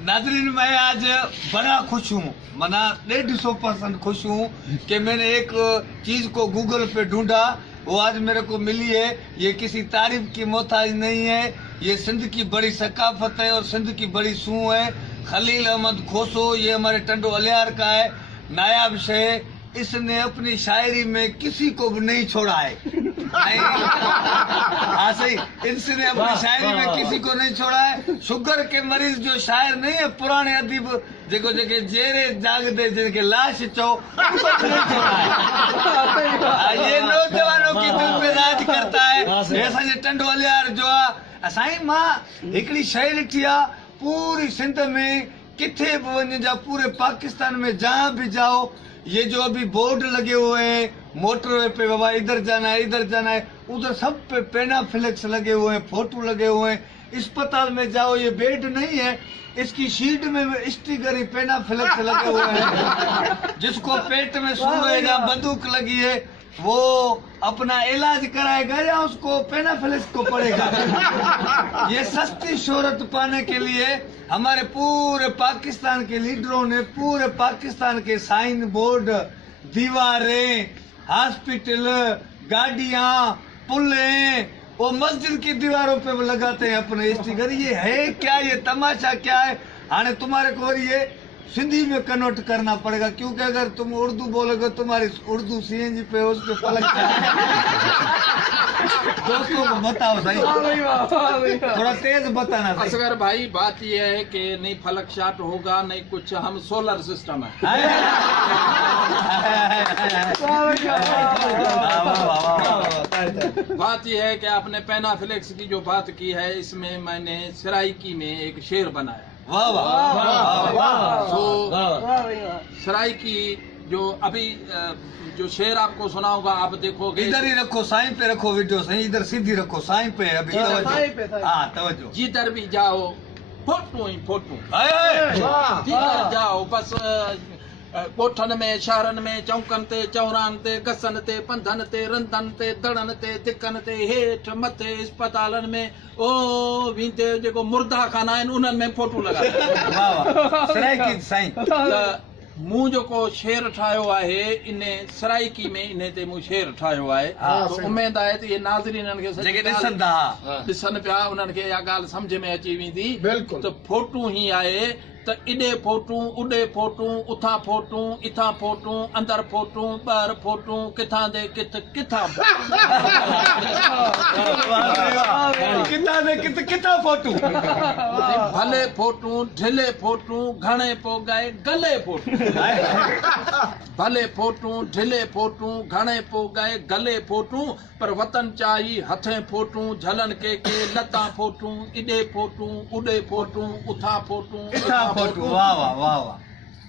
नाजरीन, मैं आज बड़ा खुश हूँ, मना 150% खुश हूँ कि मैंने एक चीज को गूगल पे ढूंढा, वो आज मेरे को मिली है। ये किसी तारीफ की मोहताज नहीं है, ये सिंध की बड़ी सकाफत है और सिंध की बड़ी सूह है। खलील अहमद खोसो, ये हमारे टंडो अलियार का है, नायाब शे। इसने अपनी शायरी में किसी को भी नहीं छोड़ा है। नहीं, हाँ सही, इसने अपनी शायरी में किसी को नहीं छोड़ा है। शुगर के मरीज जो शायर नहीं है, पुराने अदीब जेको जेके जेरे जाग दे जिनके लाश चो, उनको नहीं छोड़ा है। ये नौजवानों की दिल पे राज करता है। ऐसा जे टंडो अलियार जो आहे, साईं मां हिकिड़ी शइ ॾिठी आहे, पूरी सिंध में किथे भी वञ जा, पूरे पाकिस्तान में जहाँ भी जाओ, ये जो अभी बोर्ड लगे हुए हैं मोटरवे पे, बाबा इधर जाना है, इधर जाना है, उधर सब पे पेनाफ्लेक्स लगे हुए हैं, फोटो लगे हुए हैं। अस्पताल में जाओ, ये बेड नहीं है, इसकी शीट में स्टिकर ही पेनाफ्लेक्स लगे हुए हैं। जिसको पेट में सूर है या बंदूक लगी है, वो अपना इलाज कराएगा या उसको पेनाफ्लेक्स को पड़ेगा। ये सस्ती शोहरत पाने के लिए हमारे पूरे पाकिस्तान के लीडरों ने पूरे पाकिस्तान के साइन बोर्ड, दीवारें, हॉस्पिटल, गाड़ियां, पुलें, वो मस्जिद की दीवारों पे वो लगाते हैं अपने स्टिकर। ये है क्या, ये तमाशा क्या है? हाँ, तुम्हारे को ये सिंधी में कन्वर्ट करना पड़ेगा, क्योंकि अगर तुम उर्दू बोलोगे तुम्हारी उर्दू सीएनजी पे उस पे पलट दोस्तों को बताओ सही, थोड़ा तेज बताना सही। असगर भाई, बात यह है कि नहीं फलक शाट होगा, नहीं कुछ, हम सोलर सिस्टम है। बात यह है कि आपने पेनाफ्लेक्स की जो बात की है, इसमें मैंने सराइकी में एक शेर बनाया। वाह वाह वाह वाह। तो सराइकी जो अभी जो शेर आपको सुनाऊंगा, आप देखोगे। इधर ही रखो, साईं पे रखो वीडियो, सही इधर सीधी रखो, साईं पे अभी तवज्जो। हाँ तवज्जो। जिधर भी जाओ फोटो ही फोटो, जिधर जाओ बस कोठन में, शहरन में, चौकन ते, चौरान ते, गसन ते, पंधन ते, रंधन ते, दड़न ते, तिकन ते, हेठ मथे, अस्पतालन में, ओ वींदे जेको मुर्दा खाना आहिनि उन्हनि में फोटो लगा। सराइकी साईं मूं जेको शेर ठाहियो आहे, इन सराइकी में इन ते मूं शेर ठाहियो आहे। तो उमेद आहे त इहे नाज़रीननि खे जेके ॾिसनि पिया, उन्हनि खे इहा ॻाल्हि सम्झ में अची वेंदी। त फोटू ही आहे त इॾे फोटू, उॾे फोटू, उथां फोटू, इथां फोटू, अंदर फोटू, ॿाहिरि फोटू, किथां दे किथ, किथां किथां फोटू, भले फोटू, ढिले फोटू, घणे पोगाए गले फोटू। भले फोटू, ढिले फोटू, घणे पोगाए गले फोटू, पर वतन चाही हथे फोटू, झलन के लता फोटू, इॾे फोटू, उॾे फोटू, उथां फोटू, फोटू। वाह वाह वाह वाह।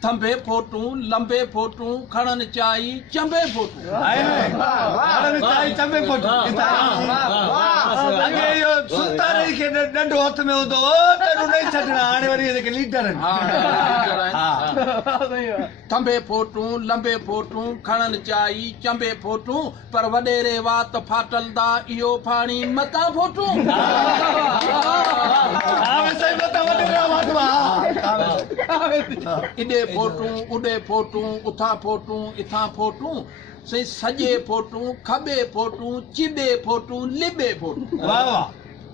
थंबे फोटू, लंबे फोटू, खणन चाही चंबे फोटू। चंबे फोटू अॻे इहो सुल्तान खे ॾंडो हथ में हूंदो, ॾंडो नहीं छॾणा, हाणे वरी जेके लीडर आहिनि। थंबे फोटू, लंबे फोटू, खणन चाही चंबे फोटू, पर वॾेरे वात फाटल दा इहो फाणी मता फोटू। इॾे फोटू, उॾे फोटू, उथां फोटू, इथां फोटू, सॼे फोटू, खॿे फोटू, चिॿे फोटू, लिॿे फोटू। वाह वाह।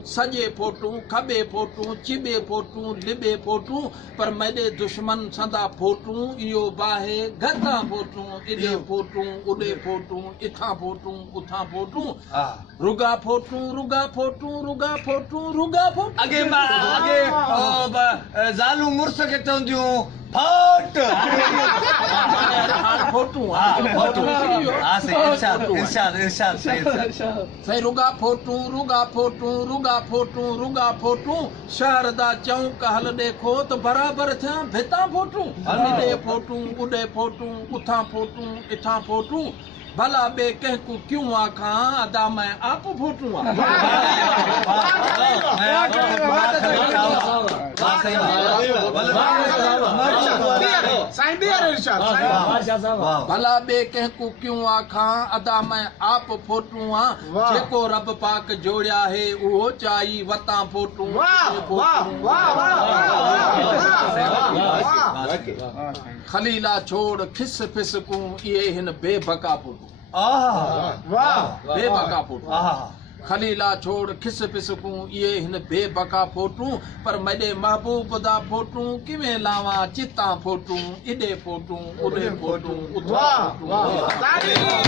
सॼे फोटू, खॿे फोटू, चिॿे फोटू, लिॿे फोटू, पर मेॾे दुश्मन संदा फोटू, इहो बाहे गदा फोटू, इॾे फोटू, उॾे फोटू, इथां फोटू, उथां फोटू, रुगा फोटू, रुगा फोटू, रुगा फोटू, रुगा फोटू। अॻे ज़ालू मुड़ुस खे चवंदियूं फोट, फोटू सही। रुगा फोटू, रुगा फोटू, रुगा फोटू, रुगा फोटू, शहर दा चौक हल ॾेखो त बराबर थियां भितां फोटू। इॾे फोटू, उॾे फोटू, उथां फोटू, इथां फोटू, भला बे कंहिंको क्यों आखां, अदा मैं आप फोटू आ। भला बे कंहिंको क्यों आखां, अदा मैं आप फोटू आ, जेको रब पाक जोड़िया है उहो चाही वतां फोटू। खलीला छोड़ खिस फिस को ये हिन बेबका फोटो बेबका फोटो खलीला छोड़ खिस पिस को ये हिन बेबका फोटू पर मेरे महबूब दा फोटू किवें लावा चिता फोटू इडे फोटू उडे फोटू उठा फोटू